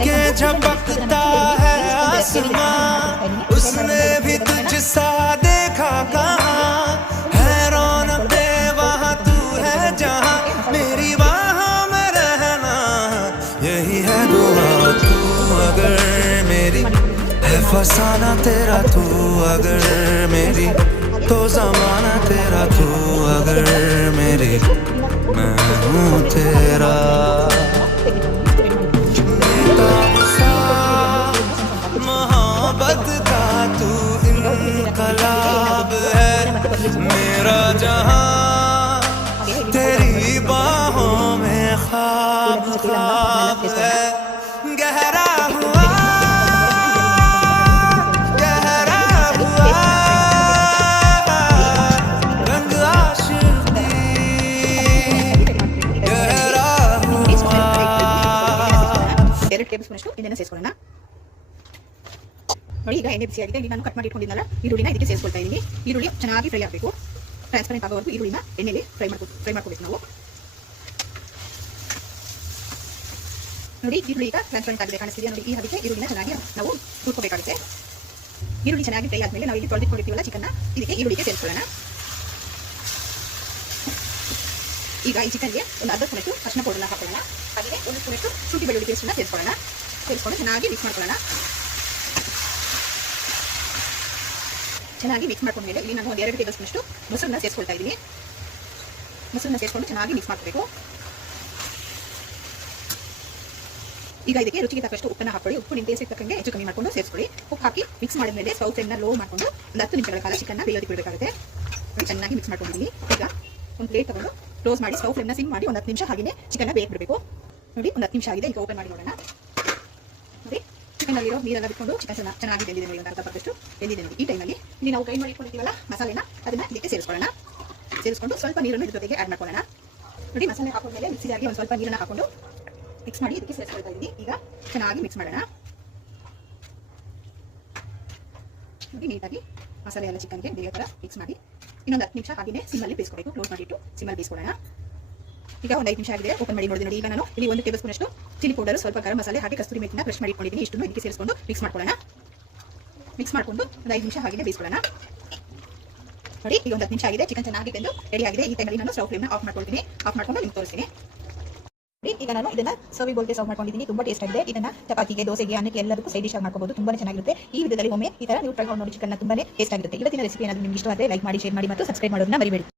के झपकता है आसमां, उसने भी तुझसा देखा कहाँ है रौनके वहाँ तू है जहाँ, मेरी बाहों में रहना यही है दुआ। तू अगर मेरी है फसाना तेरा, तू अगर मेरी तो ज़माना तेरा, तू अगर मेरी मैं हूँ तेरा। मोहब्बत का तू इनकलाब है, मेरा जहां तेरी बाहों में ख्वाब ख्वाब है। गहरा हुआ गहरा हुआ रंग आशिकी, गहरा हुआ। 2 ಟೇಬಲ್ ಸ್ಪೂನ್ ಅಷ್ಟು ಇದನ್ನ ಸೇರಿಸ್ಕೊಳ್ಳೋಣ ನೋಡಿ। ಈಗ ಎಣ್ಣೆ ಬಿಸಿ ಆಗಿದೆ, ಇಲ್ಲಿ ನಾನು ಕಟ್ ಮಾಡಿ ಇಟ್ಕೊಂಡಿದ್ದಲ್ಲ ಈರುಳ್ಳಿನ ಇದಕ್ಕೆ ಸೇರಿಸ್ಕೊಳ್ತಾ ಇದ್ದೀನಿ। ಈರುಳ್ಳಿ ಚೆನ್ನಾಗಿ ಫ್ರೈ ಆಗಬೇಕು, ಟ್ರಾನ್ಸ್ಪರೆಂಟ್ ಆಗೋವರೆಗೂ ಈರುಳ್ಳಿನ ಎಣ್ಣೆಲಿ ಫ್ರೈ ಮಾಡ್ಕೋಬೇಕು ನಾವು ನೋಡಿ। ಈರುಳ್ಳಿ ಈಗ ಟ್ರಾನ್ಸ್ಪರೆಂಟ್ ಆಗಿದೆ ಕಾಣಿಸ್ತಿದೆಯಾ ನೋಡಿ, ಈ ಹದಕ್ಕೆ ಈರುಳ್ಳಿನ ಚೆನ್ನಾಗಿ ನಾವು ಹುರ್ಕೋಬೇಕಾಗುತ್ತೆ। ಈರುಳ್ಳಿ ಚೆನ್ನಾಗಿ ಫ್ರೈ ಆದಮೇಲೆ ನಾವು ಇಲ್ಲಿ ತೊಳೆದಿಟ್ಕೊಂಡಿರ್ತೀವಲ್ಲ ಚಿಕನ್ನ ಇದಕ್ಕೆ ಈರುಳ್ಳಿಗೆ ಸೇರಿಸ್ಕೊಳ್ಳೋಣ। ಈಗ ಈ ಚಿಕನ್ಗೆ ಒಂದು ಅರ್ಧ ಸ್ಪೂನಷ್ಟು ಅರಿಶಿನ ಪೌಡರ್ನ ಹಾಕೊಳ್ಳೋಣ, ಹಾಗೆ 1 ಸ್ಪೂನಷ್ಟು ಶುಂಠಿ ಬೆಳ್ಳುಳ್ಳಿ ಪೇಸ್ಟನ್ನ ಸೇರಿಸ್ಕೊಳ್ಳೋಣ। ಸೇರಿಸ್ಕೊಂಡು ಚೆನ್ನಾಗಿ ಮಿಕ್ಸ್ ಮಾಡ್ಕೊಳ್ಳೋಣ। ಚೆನ್ನಾಗಿ ಮಿಕ್ಸ್ ಮಾಡ್ಕೊಂಡ್ಮೇಲೆ ಇಲ್ಲಿ ನಾನು 2 ಟೇಬಲ್ ಸ್ಪೂನ್ ಅಷ್ಟು ಮೊಸರನ್ನ ಸೇರಿಸ್ಕೊಳ್ತಾ ಇದ್ದೀನಿ। ಮೊಸರನ್ನ ಸೇರಿಸ್ಕೊಂಡು ಚೆನ್ನಾಗಿ ಮಿಕ್ಸ್ ಮಾಡಬೇಕು। ಈಗ ಇದಕ್ಕೆ ರುಚಿಗೆ ತಕ್ಕಷ್ಟು ಉಪ್ಪನ್ನು ಹಾಕೊಳ್ಳಿ, ಉಪ್ಪು ನಿಮ್ಮ ಟೇಸ್ಟಿಗೆ ತಕ್ಕಂಗೆ ಹೆಚ್ಚು ಕಮ್ಮಿ ಮಾಡ್ಕೊಂಡು ಸೇರಿಸ್ಕೊಳ್ಳಿ। ಉಪ್ಪು ಹಾಕಿ ಮಿಕ್ಸ್ ಮಾಡಿದ್ಮೇಲೆ ಸ್ಟವ್ ಫ್ಲೇಮ್ನ ಲೋ ಮಾಡಿಕೊಂಡು ಒಂದು 10 ನಿಮಿಷಗಳ ಕಾಲ ಚಿಕನ್ನ ಬೇಯೋದಕ್ಕೆ ಬಿಡಬೇಕಾಗುತ್ತೆ। ಚೆನ್ನಾಗಿ ಮಿಕ್ಸ್ ಮಾಡ್ಕೊಂಡಿದ್ದೀನಿ। ಈಗ ಒಂದು ಪ್ಲೇಟ್ ತಗೊಂಡು ಕ್ಲೋಸ್ ಮಾಡಿ ಸ್ಟವ್ ಫ್ಲೇಮ್ನ ಸಿಮ್ ಮಾಡಿ ಒಂದು 10 ನಿಮಿಷ ಹಾಗೆ ಚಿಕನ್ನ ಬೇಯಕ್ಕೆ ಬಿಡಬೇಕು ನೋಡಿ। ಒಂದು 10 ನಿಮಿಷ ಆಗಿದೆ, ಈಗ ಓಪನ್ ಮಾಡಿ ನೋಡೋಣ ನೋಡಿ। ಚಿಕನ್ನಲ್ಲಿರೋ ನೀರೆಲ್ಲ ಬಿಟ್ಕೊಂಡು ಚಿಕನ್ ಚೆನ್ನಾಗಿ ಬೆಂದಿದೆ ನೋಡಿ, ಒಂದು ಅರ್ಧ ಪಕ್ಕಷ್ಟು ಬೆಂದಿದೆ ನೋಡಿ। ಈ ಟೈಮಲ್ಲಿ ಇಲ್ಲಿ ನಾವು ಗ್ರೈಂಡ್ ಮಾಡಿ ಇಟ್ಕೊಂಡಿದ್ದೀವಲ್ಲ ಮಸಾಲೆನ ಅದನ್ನ ಇದಕ್ಕೆ ಸೇರಿಸ್ಕೊಳ್ಳೋಣ। ಸೇರಿಸ್ಕೊಂಡು ಸ್ವಲ್ಪ ನೀರನ್ನು ಇದ್ರ ಜೊತೆಗೆ ಆ್ಯಡ್ ಮಾಡ್ಕೊಳ್ಳೋಣ ನೋಡಿ। ಮಸಾಲೆ ಹಾಕೊಂಡ್ಮೇಲೆ ಮಿಕ್ಸಿಗೆ ಒಂದು ಸ್ವಲ್ಪ ನೀರನ್ನು ಹಾಕೊಂಡು ಮಿಕ್ಸ್ ಮಾಡಿ ಇದಕ್ಕೆ ಸೇರಿಸ್ಕೊಳ್ತಾ ಇದ್ದೀನಿ। ಈಗ ಚೆನ್ನಾಗಿ ಮಿಕ್ಸ್ ಮಾಡೋಣ ನೋಡಿ, ನೀಟಾಗಿ ಮಸಾಲೆ ಎಲ್ಲ ಚಿಕನ್ಗೆ ಬೇರೆ ಥರ ಮಿಕ್ಸ್ ಮಾಡಿ ಇನ್ನೊಂದು 10 ನಿಮಿಷ ಹಾಗೆ ಸಿಮ್ಮಲ್ಲಿ ಬೇಯಿಸ್ಕೊಬೇಕು। ಕ್ಲೋಸ್ ಮಾಡಿಟ್ಟು ಸಿಮ್ಮಲ್ಲಿ ಬೇಯಿಸ್ಕೊಳ್ಳೋಣ। ಈಗ ಒಂದು 5 ನಿಮಿಷ ಆಗಿದೆ, ಓಪನ್ ಮಾಡಿ ನೋಡಿದೆ ನೋಡಿ। ಈಗ ನಾನು ಇಲ್ಲಿ 1 ಟೇಬಲ್ ಸ್ಪೂನ್ ಅಷ್ಟು ಚಿಲ್ಲಿ ಪೌಡರ್, ಸ್ವಲ್ಪ ಗರಂ ಮಸಾಲೆ ಹಾಗೆ ಕಸ್ತೂರಿ ಮೆಥಿನ ಕ್ರಶ್ ಮಾಡಿ ಇಟ್ಕೊಂಡಿದ್ದೀನಿ, ಇಷ್ಟನ್ನು ಇದಕ್ಕೆ ಸೇರಿಸ್ಕೊಂಡು ಮಿಕ್ಸ್ ಮಾಡ್ಕೊಳ್ಳೋಣ। ಮಿಕ್ಸ್ ಮಾಡಿಕೊಂಡು ಒಂದು 5 ನಿಮಿಷ ಹಾಗೆ ಬೇಯಿಸ್ಕೊಳ್ಳೋಣ ನೋಡಿ। ಈಗ ಒಂದು 10 ನಿಮಿಷ ಆಗಿದೆ, ಚಿಕನ್ ಚೆನ್ನಾಗಿ ಬೆಂದು ರೆಡಿ ಆಗಿದೆ। ಈ ಟೈಮಲ್ಲಿ ನಾನು ಸ್ಟವ್ ಫ್ಲೇಮ್ನ ಆಫ್ ಮಾಡ್ಕೊಳ್ತೀನಿ, ಆಫ್ ಮಾಡ್ಕೊಂಡು ನಿಮ್ಗೆ ತೋರಿಸ್ತೀನಿ ನೋಡಿ। ಈಗ ನಾನು ಇದನ್ನ ಸರ್ವಿಂಗ್ ಬೌಲ್ಗೆ ಸರ್ವ್ ಮಾಡ್ಕೊಂಡಿದ್ದೀನಿ, ತುಂಬಾ ಟೇಸ್ಟ್ ಆಗಿದೆ। ಇದನ್ನ ಚಪಾತಿಗೆ, ದೋಸೆಗೆ, ಅನ್ನಕ್ಕೆ ಎಲ್ಲದಕ್ಕೂ ಸೈಡ್ ಡಿಶ್ ಆಗಿ ಮಾಡ್ಕೋಬಹುದು, ತುಂಬಾ ಚೆನ್ನಾಗಿರುತ್ತೆ। ಈ ವಿಡಿಯೋದಲ್ಲಿ ಒಮ್ಮೆ ಈ ತರ ನೀವು ಟ್ರೈ ಮಾಡಿ ನೋಡಿ, ಚಿಕನ್ ತುಂಬಾ ಟೇಸ್ಟ್ ಆಗಿರುತ್ತೆ। ಇವತ್ತಿನ ರೆಸಿಪಿ ಏನಾದರೂ ನಿಮಗೆ ಇಷ್ಟವಾದರೆ ಲೈಕ್ ಮಾಡಿ, ಶೇರ್ ಮಾಡಿ ಮತ್ತು ಸಬ್ಸ್ಕ್ರೈಬ್ ಮಾಡೋದನ್ನ ಮರಿಬೇಡಿ।